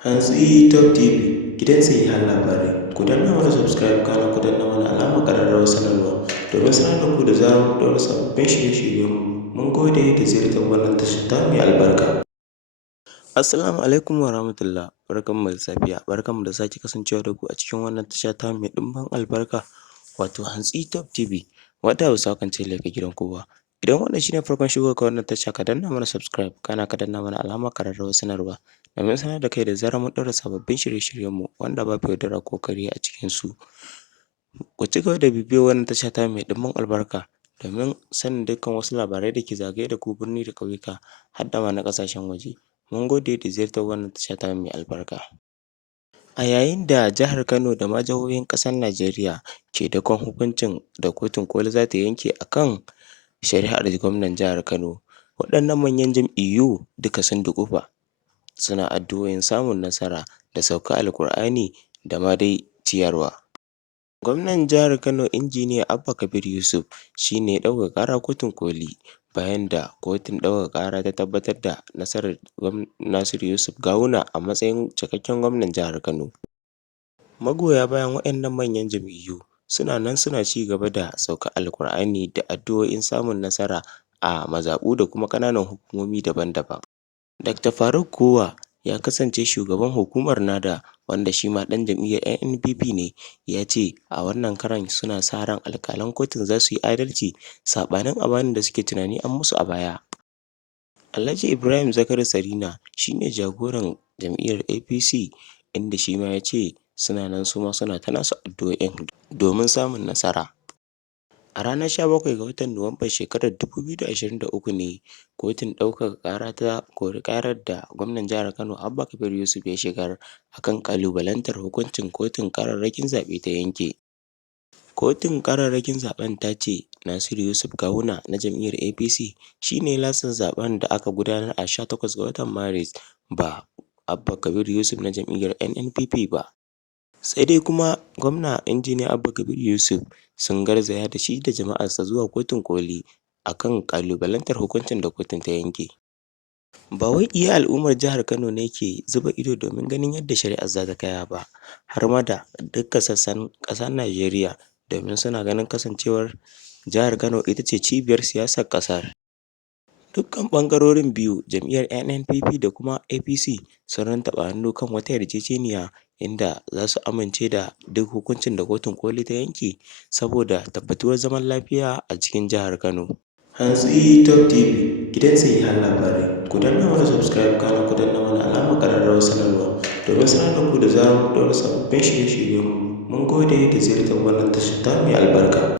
Hantsi Top TV, gidan sahihan labarai. Ku danna mana subscribe kana ku danna mana alamar ƙararrawar sanarwa domin sanar da ku da zarar mun ɗaura sababbin shirye-shiryenmu. Mun gode da ziyartar wannan tashar tamu mai albarka. Assalamu alaikum wa rahmatullah. Barkanmu da safiya, barkanmu da sake kasancewa da ku a cikin wannan tasha tamu mai ɗimbin albarka wato Hantsi Top TV, wadda Hausawa kan ce leƙa gidan kowa. Idan wannan shi ne farkon shigowarka wannan tasha, ka danna mana subscribe kana ka danna mana alamar ƙararrawar sanarwa domin sanar da kai da zarar mun ɗaura sababbin shirye-shiryenmu wanda babu yaudara ko ƙarya a cikinsu. Ku ci gaba da bibiyar wannan tasha tamu mai ɗimbin albarka domin sanin dukkan wasu labarai da ke zagaye da ku birni da ƙauyuka har da ma na ƙasashen waje. Mun gode da ziyartar wannan tasha tamu mai albarka. A yayin da jihar Kano da ma jihohin ƙasar Najeriya ke dakon hukuncin da kotun ƙoli za ta yanke a kan shari'ar gwamnan jihar Kano, waɗannan manyan jam'iyyu duka sun duƙufa suna addu'o'in samun nasara da saukar Alƙur'ani da ma dai ciyarwa. Gwamnan jihar Kano Injiniya Abba Kabir Yusuf shi ne ya ɗaukaka ƙara kotun ƙoli bayan da kotun ɗaukaka ƙara ta tabbatar da nasarar Nasiru Yusuf Gawuna a matsayin cikakken gwamnan jihar Kano. Magoya bayan waɗannan manyan jam'iyyu suna nan suna ci gaba da saukar Alƙur'ani da addu'o'in samun nasara a mazaɓu da kuma ƙananan hukumomi daban-daban. Dr. Faruk Kowa ya kasance shugaban hukumar NADA wanda shi ma ɗan jam'iyyar NNPP ne, ya ce a wannan karon suna sa ran alƙalan kotun za su yi adalci saɓanin abin da suke tunani an musu a baya. Alhaji Ibrahim Zakari Sarina shi ne jagoran jam'iyyar APC inda shi ma ya ce suna nan su ma suna ta nasu addu'o'in domin samun nasara. A ranar 17 ga watan Nuwamban shekarar 2023 ne kotun ɗaukaka ƙara ta kori ƙarar da gwamnan jihar Kano Abba Kabir Yusuf ya shigar a kan ƙalubalantar hukuncin kotun ƙararrakin zaɓe ta yanke. Kotun ƙararrakin zaɓen ta ce Nasiru Yusuf Gawuna na jam'iyyar APC shi ne ya lashe zaɓen da aka gudanar a 18 ga watan Maris ba Abba Kabir Yusuf na jam'iyyar NNPP ba. Sai dai kuma gwamna Injiniya Abba Kabir Yusuf sun garzaya da shi da jama'arsa zuwa kotun ƙoli a kan ƙalubalantar hukuncin da kotun ta yanke. Ba wai iya al'ummar jihar Kano ne ke zuba ido domin ganin yadda shari'ar za ta kaya ba, har ma da dukkan sassan ƙasar Najeriya domin suna ganin kasancewar jihar Kano ita ce cibiyar siyasar ƙasar. Dukkan ɓangarorin biyu, jam'iyyar NNPP da kuma APC sun rattaba hannu kan wata yarjejeniya inda za su amince da duk hukuncin da kotun ƙoli ta yanke saboda tabbatuwar zaman lafiya a cikin jihar Kano. Hantsi Top TV, gidan sahihan labarai. Ku danna mana subscribe kana ku danna mana alamar ƙararrawar sanarwa domin sanar da ku da zarar mun ɗaura sababbin shirye-shiryenmu. Mun gode da ziyartar wannan tashar tamu mai albarka.